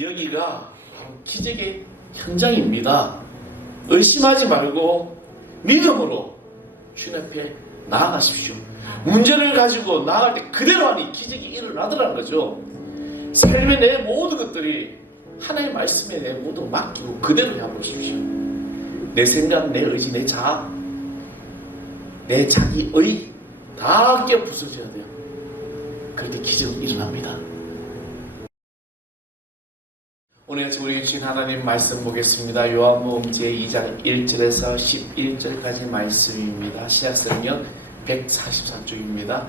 여기가 바로 기적의 현장입니다. 의심하지 말고 믿음으로 주님 앞에 나아가십시오. 문제를 가지고 나아갈 때 그대로 하니 기적이 일어나더라는 거죠. 삶의 내 모든 것들이 하나님의 말씀에 내 모든 맡기고 그대로 해보십시오. 내 생각, 내 의지, 내 자아, 내 자기의 다 깨 부서져야 돼요. 그렇게 기적은 일어납니다. 오늘 아침 우리 주신 하나님 말씀 보겠습니다. 요한복음 제2장 1절에서 11절까지 말씀입니다. 시작성경 144쪽입니다.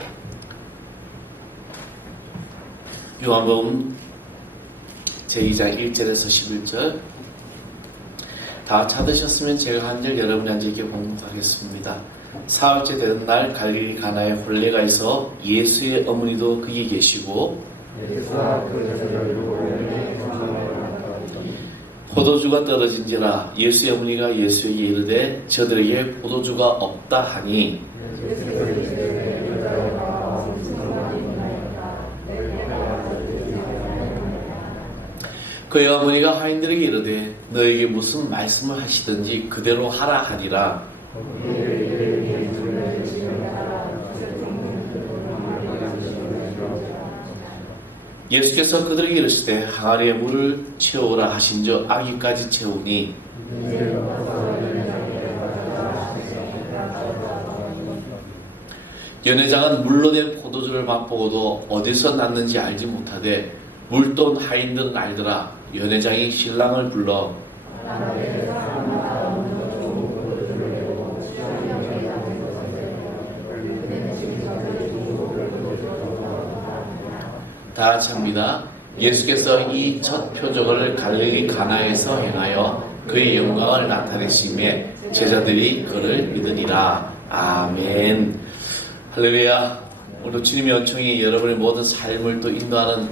요한복음 제2장 1절에서 11절 다 찾으셨으면 제가 한 절 여러분이 앉아 있게 공부하겠습니다. 사흘째 되는 날 갈릴리 가나에 혼례가 있어 예수의 어머니도 거기 계시고 포도주가 떨어진지라 예수의 어머니가 예수에게 이르되 저들에게 포도주가 없다 하니 그의 어머니가 하인들에게 이르되 너에게 무슨 말씀을 하시든지 그대로 하라 하니라. 예수께서 그들에게 이르시되 항아리에 물을 채우라 하신즉 아기까지 채우니 연회장은 물로 된 포도주를 맛보고도 어디서 났는지 알지 못하되 물돈 하인들은 알더라. 연회장이 신랑을 불러 다 같이 합니다. 예수께서 이 첫 표적을 갈릴리 가나에서 행하여 그의 영광을 나타내시매 제자들이 그를 믿으니라. 아멘. 할렐루야. 오늘 주님의 은총이 여러분의 모든 삶을 또 인도하는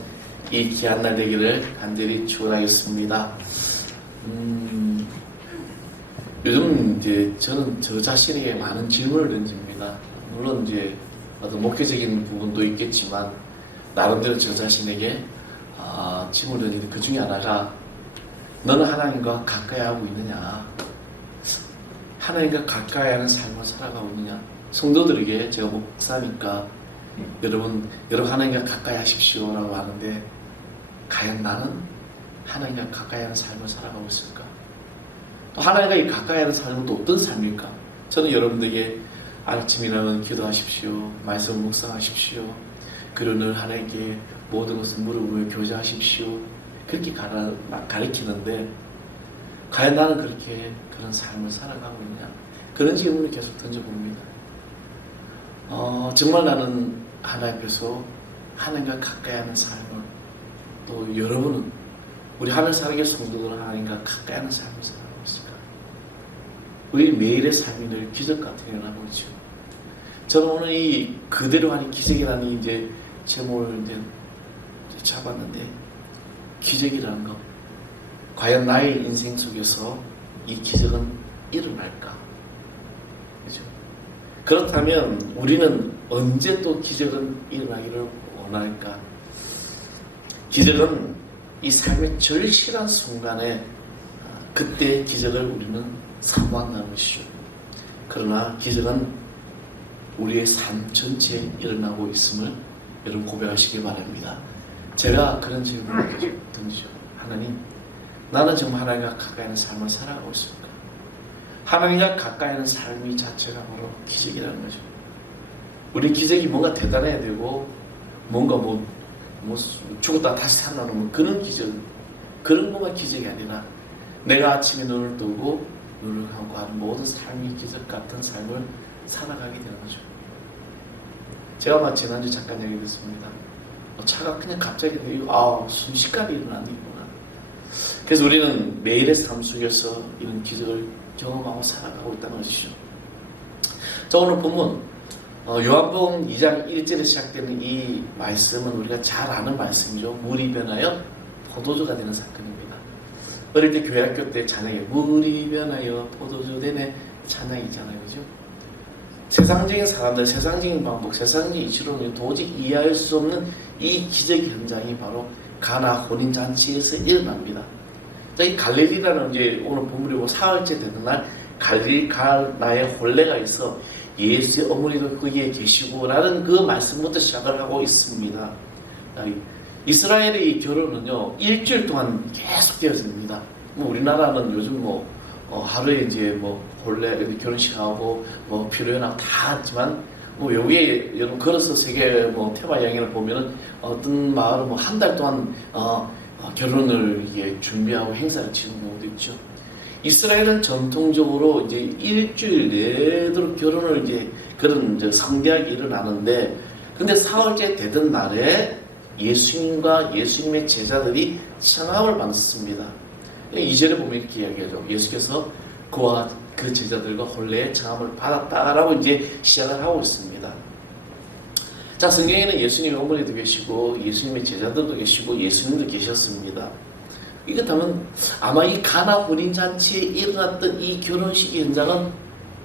이 귀한 날 되기를 간절히 축원하겠습니다. 요즘 이제 저는 저 자신에게 많은 질문을 던집니다. 물론 이제 어떤 목회적인 부분도 있겠지만 나름대로 저 자신에게 질문을 던지는데 그 중에 하나가 너는 하나님과 가까이 하고 있느냐? 하나님과 가까이 하는 삶을 살아가고 있느냐? 성도들에게 제가 목사니까 여러분 하나님과 가까이 하십시오 라고 하는데 과연 나는 하나님과 가까이 하는 삶을 살아가고 있을까? 또 하나님과 가까이 하는 삶은 또 어떤 삶일까? 저는 여러분들에게 아침이라면 기도하십시오. 말씀을 묵상하십시오. 그리고 늘 하나님께 모든 것을 물어보며 교제하십시오. 그렇게 가르치는데 과연 나는 그렇게 그런 삶을 살아가고 있냐? 그런 질문을 계속 던져봅니다. 정말 나는 하나님 앞에서 하나님과 가까이 하는 삶을 또 여러분은 우리 하늘 살아계 성도들은 하나님과 가까이 하는 삶을 살아가고 있을까? 우리 매일의 삶이 늘 기적 같은 일어나고 있죠. 저는 오늘 이 그대로 하는 기적이라는 이제 제목을 이제 잡았는데 기적이라는 것 과연 나의 인생 속에서 이 기적은 일어날까? 그렇죠? 그렇다면 우리는 언제 또 기적은 일어나기를 원할까? 기적은 이 삶의 절실한 순간에 그때 기적을 우리는 사모한다는 것이죠. 그러나 기적은 우리의 삶 전체에 일어나고 있음을 여러분 고백하시기 바랍니다. 제가 그런 질문을 던지죠. 하나님, 나는 정말 하나님과 가까이 하는 삶을 살아가고 있습니까? 하나님과 가까이 하는 삶이 자체가 바로 기적이라는 거죠. 우리 기적이 뭔가 대단해야 되고 뭔가 뭐 죽었다 다시 살아나는 그런 기적, 그런 것만 기적이 아니라 내가 아침에 눈을 뜨고 눈을 감고 하는 모든 삶이 기적 같은 삶을 살아가게 되는 거죠. 제가 지난주 잠깐 얘기 듣습니다. 차가 그냥 갑자기 순식간에 일어나는구나. 그래서 우리는 매일의 삶 속에서 이런 기적을 경험하고 살아가고 있다는 것이죠. 자, 오늘 본문 요한복음 2장 1절에 시작되는 이 말씀은 우리가 잘 아는 말씀이죠. 물이 변하여 포도주가 되는 사건입니다. 어릴 때 교회 학교 때 찬양에 물이 변하여 포도주 되네 찬양이 있잖아요. 그죠? 세상적인 사람들, 세상적인 방법, 세상적인 이치로는 도저히 이해할 수 없는 이 기적 현장이 바로 가나 혼인 잔치에서 일어납니다. 자, 이 갈릴리라는 이제 오늘 본문이고 사흘째 되는 날 갈릴리 가나에 혼례가 있어 예수의 어머니도 거기에 계시고라는 그 말씀부터 시작을 하고 있습니다. 이스라엘의 이 결혼은요 일주일 동안 계속 되어집니다. 뭐 우리나라는 요즘 하루에 이제 혼례 결혼식하고 피로연합 다 하지만 여기에 여러분 걸어서 세계 테마 여행을 보면은 어떤 마을은 한 달 동안 결혼을 준비하고 행사를 치는 경우도 있죠. 이스라엘은 전통적으로 이제 일주일 내도록 결혼을 그런 성대하게 일어나는데, 근데 사흘째 되던 날에 예수님과 예수님의 제자들이 청함을 받습니다. 2절에 보면 이렇게 이야기하죠. 예수께서 그와 그 제자들과 혼례에 청함을 받았다라고 이제 시작을 하고 있습니다. 자, 성경에는 예수님의 어머니도 계시고 예수님의 제자들도 계시고 예수님도 계셨습니다. 이렇다면 아마 이 가나 혼인잔치에 일어났던 이 결혼식 현장은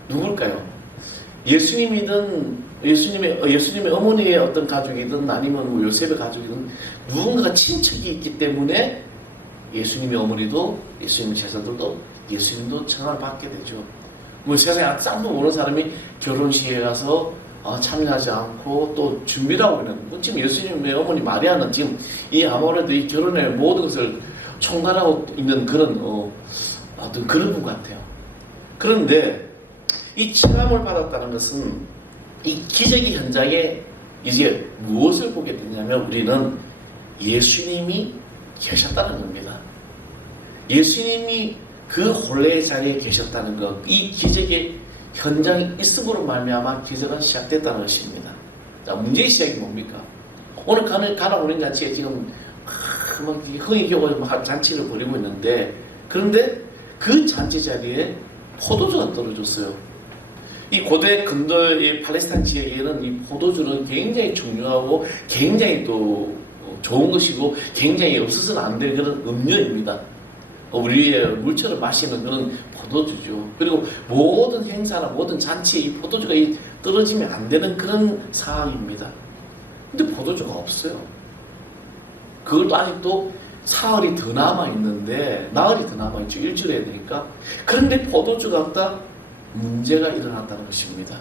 누굴까요? 예수님의 어머니의 어떤 가족이든 아니면 요셉의 가족이든 누군가가 친척이 있기 때문에 예수님의 어머니도 예수님의 제자들도 예수님도 청함을 받게 되죠. 세상에 쌍도 모르는 사람이 결혼식에 가서 참여하지 않고 또 준비를 하고 있는, 지금 예수님의 어머니 마리아는 지금 아무래도 이 결혼의 모든 것을 총괄하고 있는 그런 어떤 그런 분 같아요. 그런데 이 청함을 받았다는 것은 이 기적의 현장에 이제 무엇을 보게 되냐면 우리는 예수님이 계셨다는 겁니다. 예수님이 그 혼례의 자리에 계셨다는 것, 이 기적의 현장이 있음으로 말미암아 기적은 시작됐다는 것입니다. 자, 문제의 시작이 뭡니까? 오늘 가나 혼인잔치에 지금 흥이교가 잔치를 벌이고 있는데, 그런데 그 잔치 자리에 포도주가 떨어졌어요. 이 고대 근도의 팔레스타인 지역에는 이 포도주는 굉장히 중요하고 굉장히 또 좋은 것이고 굉장히 없어서는 안 될 그런 음료입니다. 우리의 물처럼 마시는 그런 포도주죠. 그리고 모든 행사나 모든 잔치에 이 포도주가 떨어지면 안 되는 그런 상황입니다. 근데 포도주가 없어요. 그것도 아직도 사흘이 더 남아있는데, 나흘이 더 남아있죠. 일주일 해야 되니까. 그런데 포도주가 없다? 문제가 일어났다는 것입니다.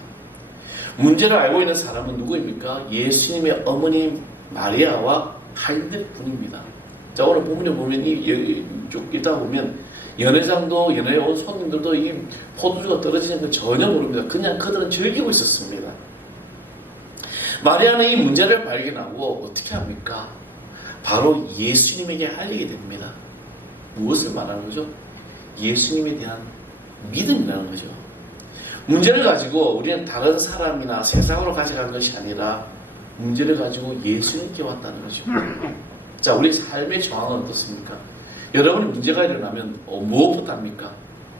문제를 알고 있는 사람은 누구입니까? 예수님의 어머니 마리아와 할들 뿐입니다. 자, 오늘 본문에 보면 쭉 읽다 보면 연회장에 온 손님들도 이 포도주가 떨어지는 건 전혀 모릅니다. 그냥 그들은 즐기고 있었습니다. 마리아는 이 문제를 발견하고 어떻게 합니까? 바로 예수님에게 알리게 됩니다. 무엇을 말하는 거죠? 예수님에 대한 믿음이라는 거죠. 문제를 가지고 우리는 다른 사람이나 세상으로 가져간 것이 아니라 문제를 가지고 예수님께 왔다는 거죠. 자, 우리 삶의 정황은 어떻습니까? 여러분이 문제가 일어나면 무엇부터 합니까?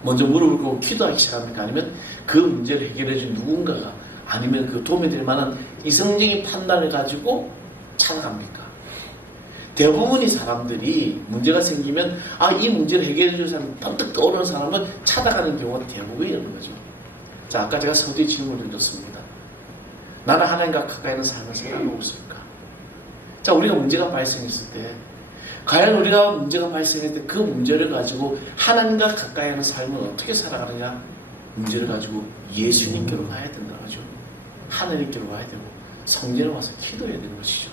먼저 무릎을 꿇고 기도하기 시작합니까? 아니면 그 문제를 해결해 준 누군가가, 아니면 그 도움이 될 만한 이성적인 판단을 가지고 찾아갑니까? 대부분의 사람들이 문제가 생기면 이 문제를 해결해 줄 사람이 번뜩 떠오르는 사람을 찾아가는 경우가 대부분이라는 거죠. 자, 아까 제가 서두에 질문을 드렸습니다. 나는 하나님과 가까이 있는 삶을 생각하고 있을까? 자, 우리가 문제가 발생했을 때, 과연 우리가 문제가 발생했을 때 그 문제를 가지고 하나님과 가까이 있는 삶을 어떻게 살아가느냐? 문제를 가지고 예수님께로 가야 된다는 거죠. 하나님께로 가야 되고 성전에 와서 기도해야 되는 것이죠.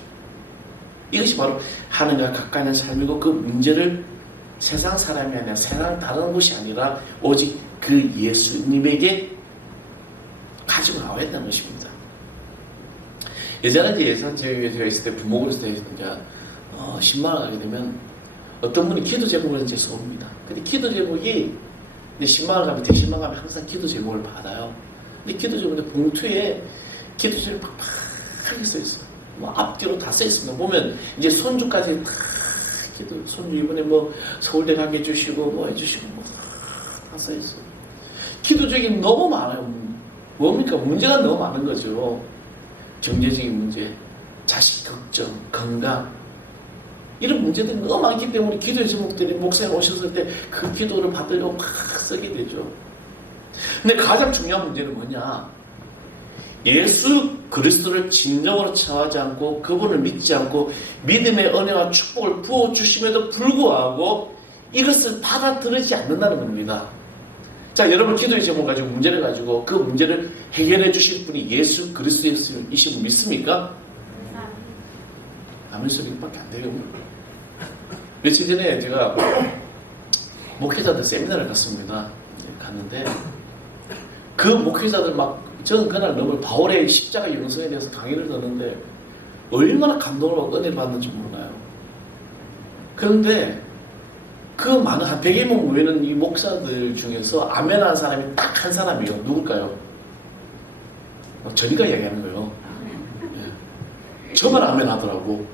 이것이 바로 하나님과 가까이 있는 삶이고, 그 문제를 세상 사람이 아니라 세상 다른 곳이 아니라 오직 그 예수님에게 가지고 나와야 된다는 것입니다. 예전에 이제 예산 지역에 제가 있을 때 부목으로 때 이제 10만 원 하게 되면 어떤 분이 기도 제목을 이제 쏩니다. 근데 기도 제목이 10만 원 가면 대신만 가면 항상 기도 제목을 받아요. 근데 기도 제목인데 봉투에 기도 제목이 팍팍하게 써 있어요. 앞뒤로 다 써 있습니다. 보면 이제 손주까지 다 기도, 손주 이번에 서울대 가게 해주시고 해주시고 다 써 있어요. 기도적이 너무 많아요. 뭡니까? 문제가 너무 많은 거죠. 경제적인 문제, 자식 걱정, 건강, 이런 문제들이 너무 많기 때문에 기도의 제목들이 목사님 오셨을 때 그 기도를 받으려고 막 쓰게 되죠. 근데 가장 중요한 문제는 뭐냐? 예수 그리스도를 진정으로 청하지 않고 그분을 믿지 않고 믿음의 은혜와 축복을 부어주심에도 불구하고 이것을 받아들이지 않는다는 겁니다. 자, 여러분 기도의 제목을 가지고 문제를 가지고 그 문제를 해결해 주실 분이 예수 그리스도이신 분 믿습니까? 아멘 소리밖에 안 돼요. 며칠 전에 제가 목회자들 세미나를 갔습니다. 갔는데 그 목회자들 저는 그날 너무 바울의 십자가 영성에 대해서 강의를 듣는데 얼마나 감동을 받고 은혜를 받는지 몰라요. 그런데 그 많은 한 100여 명 모이는 이 목사들 중에서 아멘하는 사람이 딱 한 사람이요. 누굴까요? 저니까 이야기하는 거예요. 예. 저만 아멘하더라고.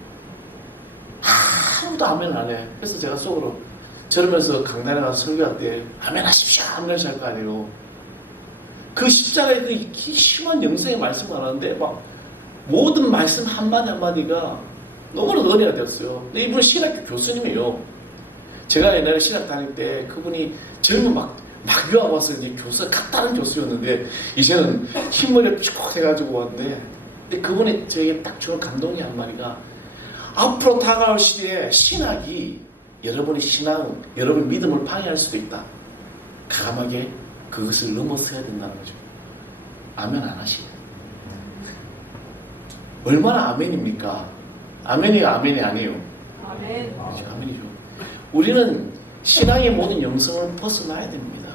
아무도 아멘 안 해. 그래서 제가 속으로 저러면서 강단에 가서 설교할 때 아멘하십시오 아멘하실 거 아니에요. 그 십자가에 그 심한 영성의 말씀을 하는데 모든 말씀 한마디 한마디가 너무나 은혜가 되었어요. 근데 이분은 신학교 교수님이에요. 제가 옛날에 신학 다닐 때 그분이 젊은 막 유학 와서 이제 교수, 다른 교수였는데 이제는 흰머리에 쭉 해가지고 왔는데 근데 그분이 저에게 딱 주는 감동이 한마디가 앞으로 다가올 시대에 신학이 여러분의 신앙, 여러분의 믿음을 방해할 수도 있다. 가감하게 그것을 넘어서야 된다는 거죠. 아멘 안 하시네. 얼마나 아멘입니까? 아멘이 아멘이 아니에요. 아멘. 그렇죠, 아멘이죠. 우리는 신앙의 모든 영성을 벗어나야 됩니다.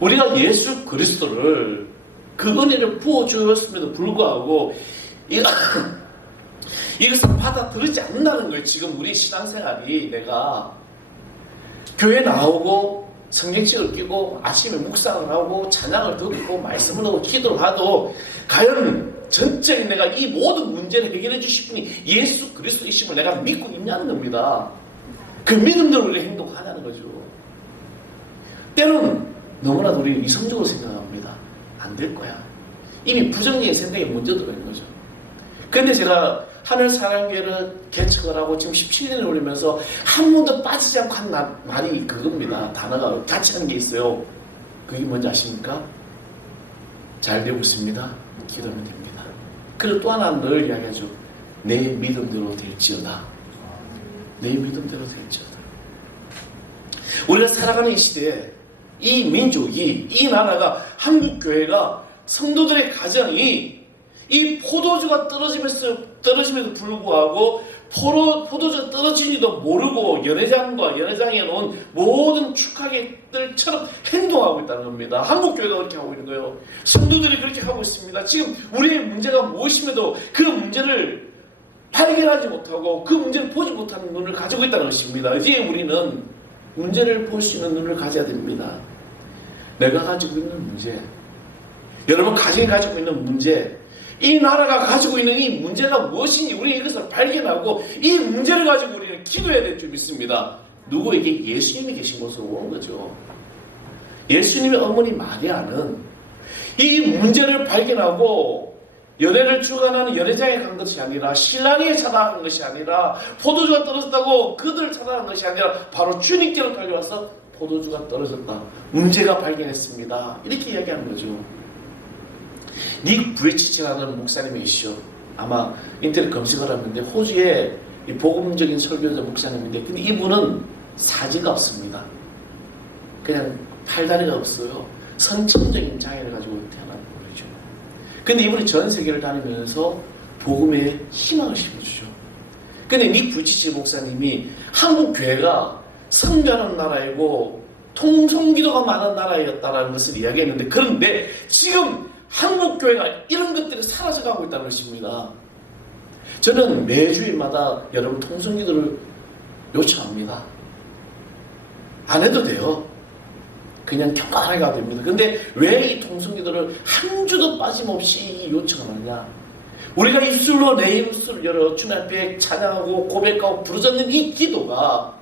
우리가 예수 그리스도를 그 은혜를 부어주었음에도 불구하고 이것을 받아들이지 않는다는 거예요. 지금 우리 신앙생활이 내가 교회 나오고 성경책을 끼고 아침에 묵상을 하고 찬양을 듣고 말씀을 하고 기도를 하도 과연 전적인 내가 이 모든 문제를 해결해 주실 분이 예수 그리스도이심을 내가 믿고 있냐는 겁니다. 그 믿음대로 우리가 행동하냐는 거죠. 때로는 너무나도 우리 이성적으로 생각합니다. 안 될 거야. 이미 부정적인 생각이 먼저 들어있는 거죠. 그런데 제가 하늘사랑교회를 개척을 하고 지금 17년을 올리면서 한 번도 빠지지 않고 한 말이 그겁니다. 단어가 같이 하는 게 있어요. 그게 뭔지 아십니까? 잘 되고 있습니다. 기도하면 됩니다. 그리고 또 하나 늘 이야기하죠. 내 믿음대로 될지어다. 내 믿음대로 될지어다. 우리가 살아가는 이 시대에 이 민족이, 이 나라가, 한국교회가, 성도들의 가정이 이 포도주가 떨어짐에도 불구하고 포도주가 떨어지지도 모르고 연회장에 놓은 모든 축하객들처럼 행동하고 있다는 겁니다. 한국교회가 그렇게 하고 있는 거예요. 성도들이 그렇게 하고 있습니다. 지금 우리의 문제가 무엇임에도 그 문제를 발견하지 못하고 그 문제를 보지 못하는 눈을 가지고 있다는 것입니다. 이제 우리는 문제를 볼 수 있는 눈을 가져야 됩니다. 내가 가지고 있는 문제, 여러분 가정이 가지고 있는 문제, 이 나라가 가지고 있는 이 문제가 무엇인지 우리 이것을 발견하고 이 문제를 가지고 우리는 기도해야 될 줄 믿습니다. 누구에게? 예수님이 계신 곳으로 오는 거죠. 예수님의 어머니 마리아는 이 문제를 발견하고 연애를 주관하는 연회장에 간 것이 아니라 신랑에게 찾아간 것이 아니라 포도주가 떨어졌다고 그들을 찾아간 것이 아니라 바로 주님께로 달려와서 포도주가 떨어졌다. 문제가 발견했습니다. 이렇게 이야기하는 거죠. 닉 브리치치라는 목사님이시죠. 아마 인터넷 검색을 하는데 호주의 복음적인 설교자 목사님인데 근데 이분은 사지가 없습니다. 그냥 팔다리가 없어요. 선천적인 장애를 가지고 태어난 분이죠. 근데 이분이 전 세계를 다니면서 복음에 희망을 심어주죠. 근데 닉 브리치치 목사님이 한국 교회가 성장하는 나라이고 통성기도가 많은 나라였다는 것을 이야기했는데 그런데 지금 한국 교회가 이런 것들이 사라져가고 있다는 것입니다. 저는 매주일마다 여러분 통성기도를 요청합니다. 안 해도 돼요. 그냥 경건하게 가도 됩니다. 근데 왜 이 통성기도를 한 주도 빠짐없이 요청을 하느냐? 우리가 입술로 내 입술을 열어 주님 앞에 찬양하고 고백하고 부르짖는 이 기도가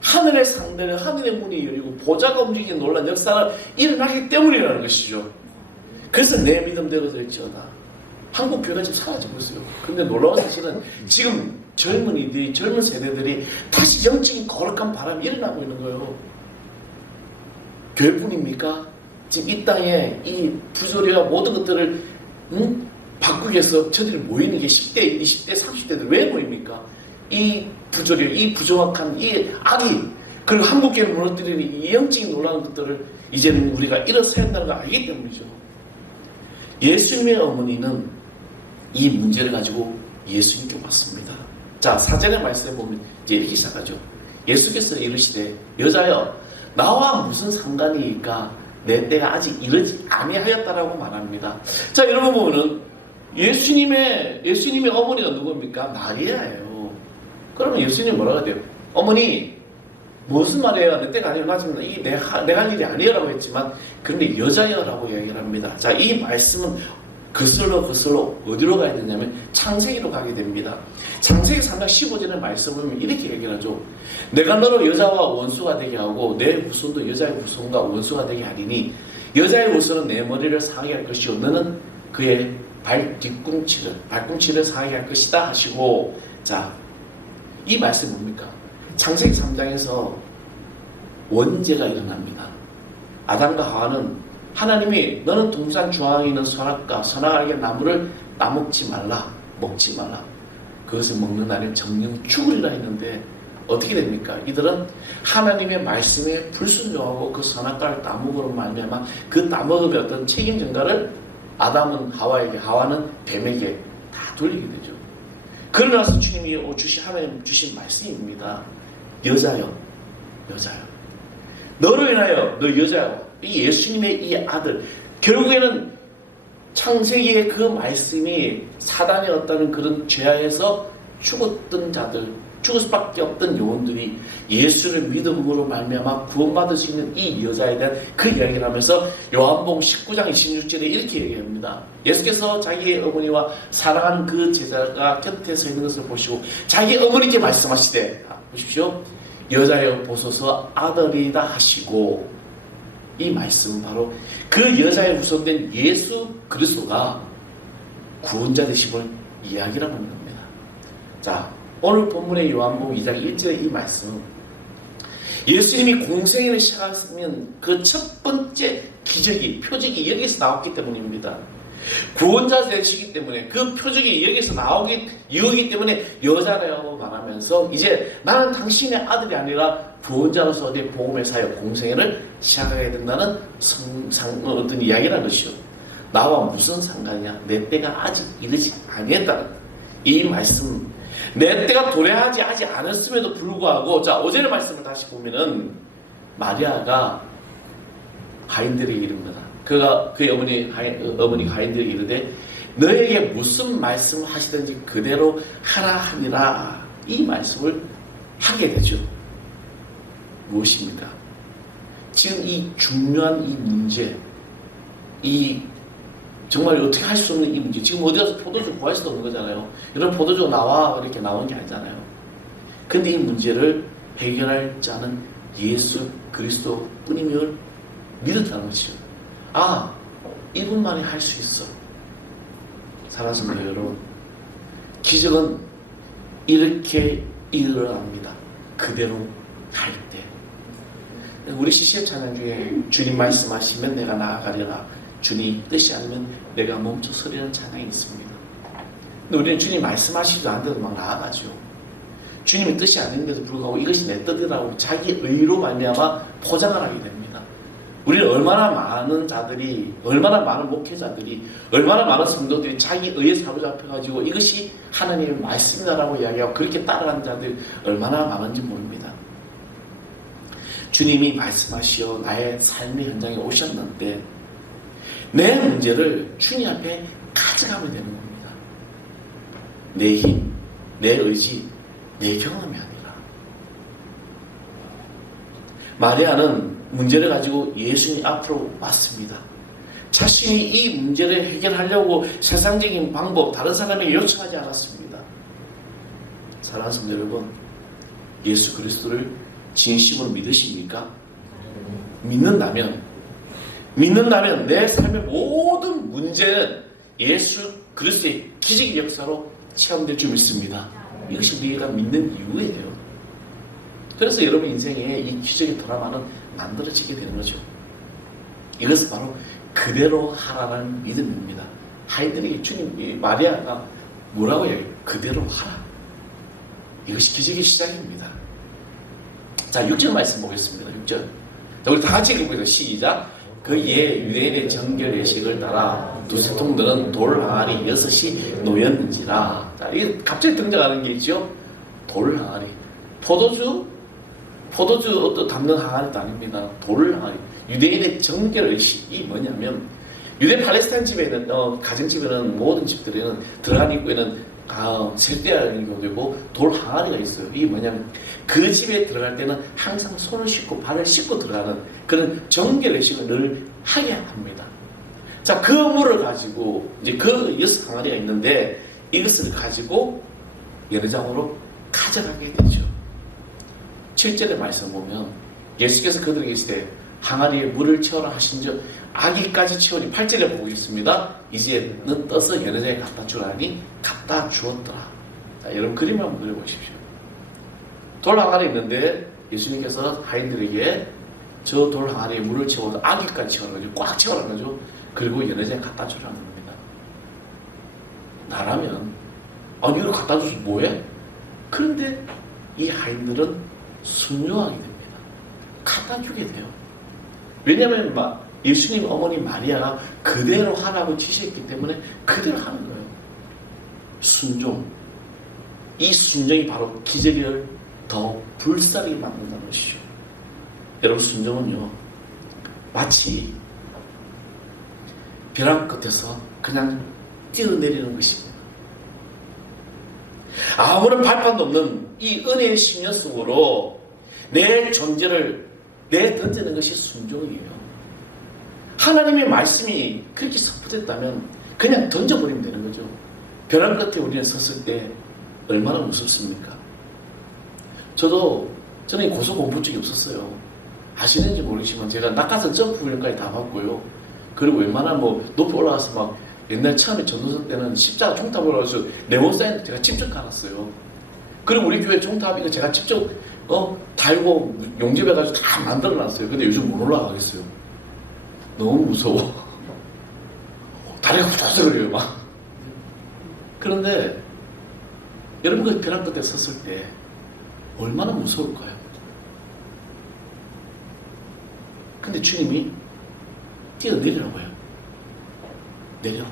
하늘의 상대는 하늘의 문이 열리고 보좌가 움직이는 놀라운 역사를 일어나기 때문이라는 것이죠. 그래서 내 믿음대로 될지어다. 한국 교회가 지금 사라지고 있어요. 그런데 놀라운 사실은 지금 젊은이들이, 젊은 세대들이 다시 영적인 거룩한 바람이 일어나고 있는 거예요. 교회뿐입니까? 지금 이 땅에 이 부조리와 모든 것들을 박국에서 저들이 모이는 게 10대, 20대, 30대들 왜 모입니까? 이 부조리, 이 부정확한 이 악이, 그리고 한국계를 무너뜨리는 이 영적인 놀라운 것들을 이제는 우리가 일어서야 한다는 걸 알기 때문이죠. 예수님의 어머니는 이 문제를 가지고 예수님께 왔습니다. 자, 사전의 말씀에 보면 이제 이렇게 시작하죠. 예수께서 이르시되 여자여 나와 무슨 상관이니까 내 때가 아직 이르지 아니하였다라고 말합니다. 자, 여러분 보면은 예수님의 어머니가 누굽니까? 마리아예요. 그러면 예수님이 뭐라고 해요? 어머니 무슨 말이에요? 내 때가 아니라 나지만 이게 내가 할 일이 아니라고 했지만 그런데 여자여라고 이야기를 합니다. 자, 이 말씀은 거슬러 어디로 가야 되냐면 창세기로 가게 됩니다. 창세기 3장 15절의 말씀을 보면 이렇게 얘기를 하죠. 내가 너를 여자와 원수가 되게 하고 내 후손도 여자의 후손과 원수가 되게 하리니 여자의 후손은 내 머리를 상하게 할 것이요 너는 그의 발꿈치를 상하게 할 것이다 하시고, 자, 이 말씀이 뭡니까? 창세기 3장에서 원죄가 일어납니다. 아담과 하와는 하나님이 너는 동산 중앙에 있는 선악과 선악의 나무를 따먹지 말라, 먹지 말라. 그것을 먹는 날에 정령 죽으리라 했는데 어떻게 됩니까? 이들은 하나님의 말씀에 불순종하고 그 선악과를 따먹으로 말미암아 그 따먹음의 어떤 책임 전가를 아담은 하와에게, 하와는 뱀에게 다 돌리게 되죠. 그러나서 주님이 하나님 주신 말씀입니다. 여자여 너를 인하여 너 여자여, 이 예수님의 이 아들, 결국에는 창세기의 그 말씀이 사단의 어떤 그런 죄하에서 죽었던 자들, 죽을 수밖에 없던 영혼들이 예수를 믿음으로 말미암아 구원받을 수 있는 이 여자에 대한 그 이야기를 하면서 요한복음 19장 26절에 이렇게 얘기합니다. 예수께서 자기의 어머니와 사랑하는 그 제자가 곁에 서 있는 것을 보시고 자기 어머니께 말씀하시되, 보십시오, 여자여 보소서 아들이다 하시고, 이 말씀은 바로 그 여자의 후손된 예수 그리스도가 구원자 되심을 이야기라고 하는 겁니다. 자, 오늘 본문의 요한복음 2장 1절의 이 말씀, 예수님이 공생애를 시작하면 그 첫 번째 기적이, 표적이 여기서 나왔기 때문입니다. 구원자 되시기 때문에 그 표적이 여기서 나오기 이유이기 때문에 여자라고 말하면서 이제 나는 당신의 아들이 아니라 구원자로서 내 복음의 사역 공생애를 시작하게 된다는 어떤 이야기라는 것이요. 나와 무슨 상관이냐? 내 때가 아직 이르지 아니했다는 이 말씀, 내 때가 도래하지 않았음에도 불구하고, 자, 5절의 말씀을 다시 보면은 마리아가 가인들에게 이릅니다. 그의 어머니 가인들에게 이르되 너에게 무슨 말씀을 하시든지 그대로 하라 하니라. 이 말씀을 하게 되죠. 무엇입니까? 지금 이 중요한 이 문제, 이 정말 어떻게 할 수 없는 이 문제, 지금 어디 가서 포도주 구할 수도 없는 거잖아요. 이런 포도주 나와 이렇게 나오는 게 아니잖아요. 근데 이 문제를 해결할 자는 예수 그리스도 뿐임을 믿었다는 것이죠. 아, 이분만이 할 수 있어. 사랑하는 성도 여러분, 기적은 이렇게 일어납니다. 그대로 갈 때. 우리 CCM 찬양 중에 주님 말씀하시면 내가 나아가리라, 주님 뜻이 아니면 내가 멈춰서리라는 찬양이 있습니다. 근데 우리는 주님 말씀하시지도 않는데도 막 나아가죠. 주님의 뜻이 아닌데도 불구하고 이것이 내 뜻이라고 자기 의로 말미암아 포장을 하게 됩니다. 우리는 얼마나 많은 자들이, 얼마나 많은 목회자들이, 얼마나 많은 성도들이 자기 의에 사로잡혀가지고 이것이 하나님의 말씀이다라고 이야기하고 그렇게 따라가는 자들이 얼마나 많은지 모릅니다. 주님이 말씀하시어 나의 삶의 현장에 오셨는데 내 문제를 주님 앞에 가져가면 되는 겁니다. 내 힘, 내 의지, 내 경험이 아니라. 마리아는 문제를 가지고 예수님 앞으로 왔습니다. 자신이 이 문제를 해결하려고 세상적인 방법, 다른 사람에게 요청하지 않았습니다. 사랑하는 성도 여러분, 예수 그리스도를 진심으로 믿으십니까? 믿는다면 내 삶의 모든 문제는 예수 그리스도의 기적의 역사로 체험될 줄 믿습니다. 이것이 우리가 믿는 이유예요. 그래서 여러분 인생에 이 기적의 드라마는 만들어지게 되는 거죠. 이것은 바로 그대로 하라는 믿음입니다. 하인들에게 주님이 마리아가 뭐라고 해요? 그대로 하라. 이것이 기적의 시작입니다. 자, 6절 말씀 보겠습니다. 6절. 자, 우리 다 같이 읽어보겠습니다. 시작. 그의 유대인의 정결 예식을 따라 두세 통들은 돌 항아리 6이 놓였는지라. 자, 이게 갑자기 등장하는 게 있죠. 돌 항아리. 포도주 어떤 담는 항아리도 아닙니다. 돌 항아리. 유대인의 정결 예식이 뭐냐면, 유대 팔레스타인 집에는 가정집에는 모든 집들에는 들어간 입구에는 세대하는 경우도 있고 돌 항아리가 있어요. 이게 뭐냐면 그 집에 들어갈 때는 항상 손을 씻고 발을 씻고 들어가는 그런 정결 예식을 늘 하게 합니다. 자, 그 물을 가지고 이제 그 6 항아리가 있는데 이것을 가지고 예배장으로 가져가게 되죠. 7절의 말씀 보면 예수께서 그들에게 이르시되 항아리에 물을 채우라 하신즉 아기까지 채우니 8절에 보겠습니다. 이제는 떠서 예배장에 갖다 주라니 갖다 주었더라. 자, 여러분 그림을 한번 그려보십시오. 돌 항아리 있는데 예수님께서 하인들에게 저 돌 항아리에 물을 채워서 아기까지 채우라는 거죠. 꽉 채우라는 거죠. 그리고 예배장에 갖다 주라는 겁니다. 나라면 아니 이걸 갖다 줘서 뭐해? 그런데 이 하인들은 순종하게 됩니다. 갖다 주게 돼요. 왜냐하면 예수님 어머니 마리아가 그대로 하라고 지시했기 때문에 그대로 하는 거예요. 순종. 이 순종이 바로 기적을 더 불사르게 만든다는 것이죠. 여러분, 순종은요 마치 벼랑 끝에서 그냥 뛰어내리는 것입니다. 아무런 발판도 없는 이 은혜의 심령 속으로 내 존재를 내던지는 것이 순종이에요. 하나님의 말씀이 그렇게 선포됐다면 그냥 던져버리면 되는 거죠. 벼랑 끝에 우리는 섰을 때 얼마나 무섭습니까? 저는 고소공포증이 없었어요. 아시는지 모르겠지만 제가 낙하산 점프 훈련까지 다 받고요. 그리고 웬만한 높이 올라가서 막 옛날 처음에 전도서 때는 십자가 종탑 올라가서 네모사인 제가 직접 갈았어요. 그리고 우리 교회 종탑 이거 제가 직접 달고 용접해가지고 다 만들어놨어요. 근데 요즘 못 올라가겠어요. 너무 무서워. 다리가 후들거려요 막. 그런데 여러분 그 벼랑 끝에 섰을 때 얼마나 무서울까요? 근데 주님이 뛰어내리라고 해요. 내려.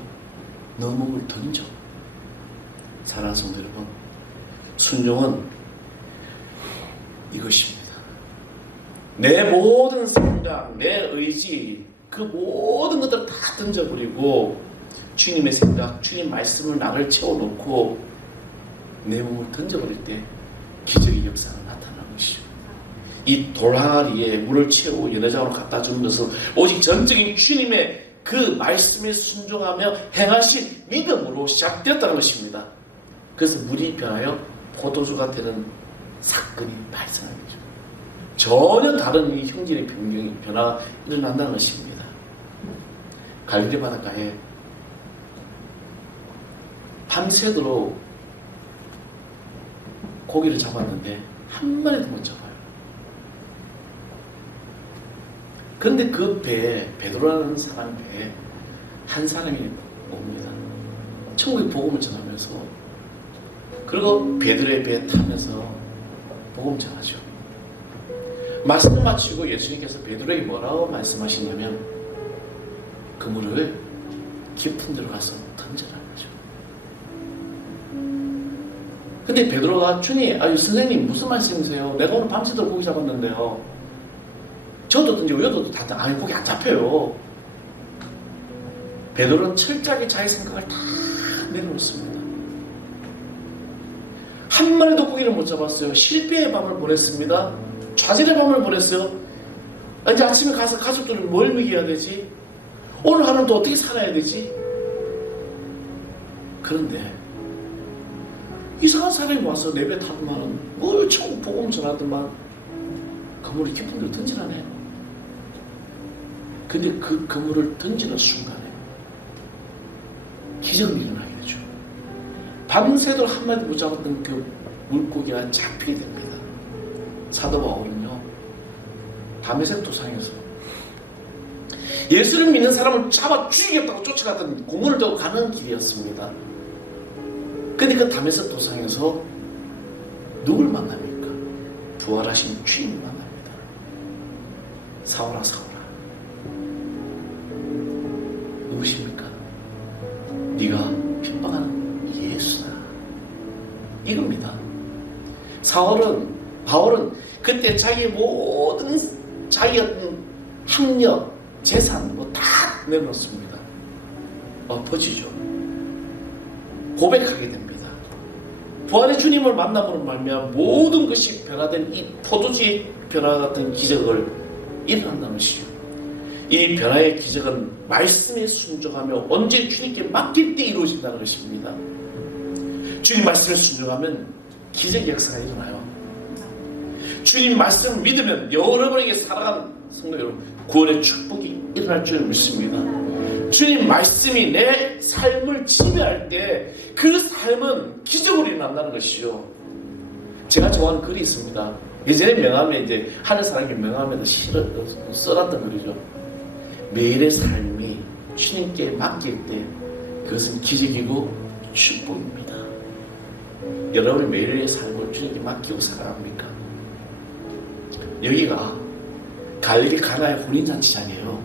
너 몸을 던져. 사랑하는 성도 여러분, 순종은 이것입니다. 내 모든 생각, 내 의지, 그 모든 것들을 다 던져버리고 주님의 생각, 주님 말씀을 나를 채워놓고 내 몸을 던져버릴 때 기적의 역사가 나타나는 것이죠. 이 돌항아리에 물을 채우고 연회장으로 갖다 주는 것은 오직 전적인 주님의 그 말씀에 순종하며 행하신 믿음으로 시작되었다는 것입니다. 그래서 물이 변하여 포도주가 되는 사건이 발생한 거죠. 전혀 다른 이 형질의 변화가 일어난다는 것입니다. 갈릴리 바닷가에 밤새도록 고기를 잡았는데 한 마리도 못 잡아요. 그런데 그 배에, 베드로라는 사람 배에 한 사람이 옵니다. 천국의 복음을 전하면서, 그리고 베드로의 배에 타면서 복음 전하죠. 말씀 마치고 예수님께서 베드로에게 뭐라고 말씀하시냐면 그물을 깊은 데로 가서 던져라는 거죠. 근데 베드로가 주님, 선생님 무슨 말씀이세요? 내가 오늘 밤새도록 고기 잡았는데요. 저도 던지고 여도 다 고기 안 잡혀요. 베드로는 철저하게 자기 생각을 다 내려놓습니다. 한 마리도 고기를 못 잡았어요. 실패의 밤을 보냈습니다. 좌절의 밤을 보냈어요. 이제 아침에 가서 가족들을 뭘 먹여야 되지? 오늘 하루는 또 어떻게 살아야 되지? 그런데 이상한 사람이 와서 내 배 타더만은 뭘 천국 복음 전하더만 그물을 깊은 데로 던지라네. 근데 그 그물을 던지는 순간에 기적이 일어나게 되죠. 밤새도록 한 마디 못 잡았던 그 물고기가 잡히게 됩니다. 사도 바울은요, 다메섹 도상에서 예수를 믿는 사람을 잡아 죽이겠다고 쫓아갔던 고문을 두고 가는 길이었습니다. 근데 그 다메섹 도상에서 누굴 만납니까? 부활하신 주님을 만납니다. 사울아 사울아, 누구십니까? 네가 핍박하는 예수다. 이겁니다. 바울은 그때 자기의 모든 자기 어떤 학력, 재산 뭐 다 내놓습니다. 엎어지죠. 고백하게 됩니다. 부활의 주님을 만남으로 말미암아 모든 것이 변화된 이 포도주의 변화 같은 기적을 일어난다는 것이죠. 이 변화의 기적은 말씀에 순종하며 언제 주님께 맡길 때 이루어진다는 것입니다. 주님 말씀에 순종하면 기적 역사가 일어나요. 주님 말씀을 믿으면 여러분에게 살아가는 성도 여러분, 구원의 축복이 일어날 줄 믿습니다. 주님 말씀이 내 삶을 지배할 때 그 삶은 기적으로 일어난다는 것이죠. 제가 좋아하는 글이 있습니다. 예전에 명함에 이제 하는 사람이 명함에다 써놨던 글이죠. 매일의 삶이 주님께 맡길 때 그것은 기적이고 축복입니다. 여러분이 매일의 삶을 주님께 맡기고 살아갑니까? 여기가 갈릴리 가나의 혼인잔치장이에요.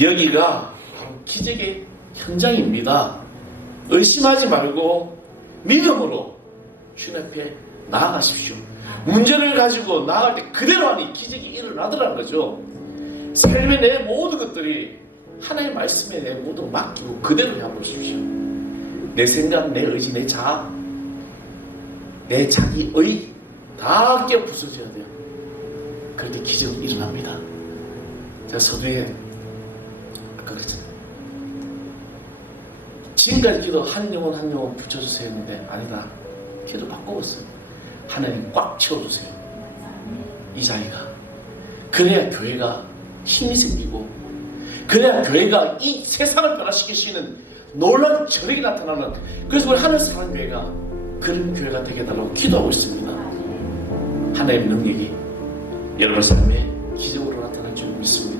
여기가 바로 기적의 현장입니다. 의심하지 말고 믿음으로 주님 앞에 나아가십시오. 문제를 가지고 나아갈 때 그대로 하니 기적이 일어나더라는 거죠. 삶의 내 모든 것들이 하나님의 말씀에 내 모든 맡기고 그대로 해보십시오. 내 생각, 내 의지, 내 자아, 내 자기의 다 깨어 부서져야 돼요. 그럴 때 기적은 일어납니다. 제가 서두에 아까 그랬잖아요. 지금까지 기도 한 영혼 붙여주세요 했는데 아니다. 기도 바꿔봤어요. 하나님 꽉 채워주세요. 이 자리가. 그래야 교회가 힘이 생기고 그래야 교회가 이 세상을 변화시킬 수 있는 놀라운 저력이 나타나는, 그래서 우리 하늘 사는 교회가 그런 교회가 되게 해달라고 기도하고 있습니다. 하나님의 능력이 여러분 삶에 기적으로 나타날 줄 믿습니다.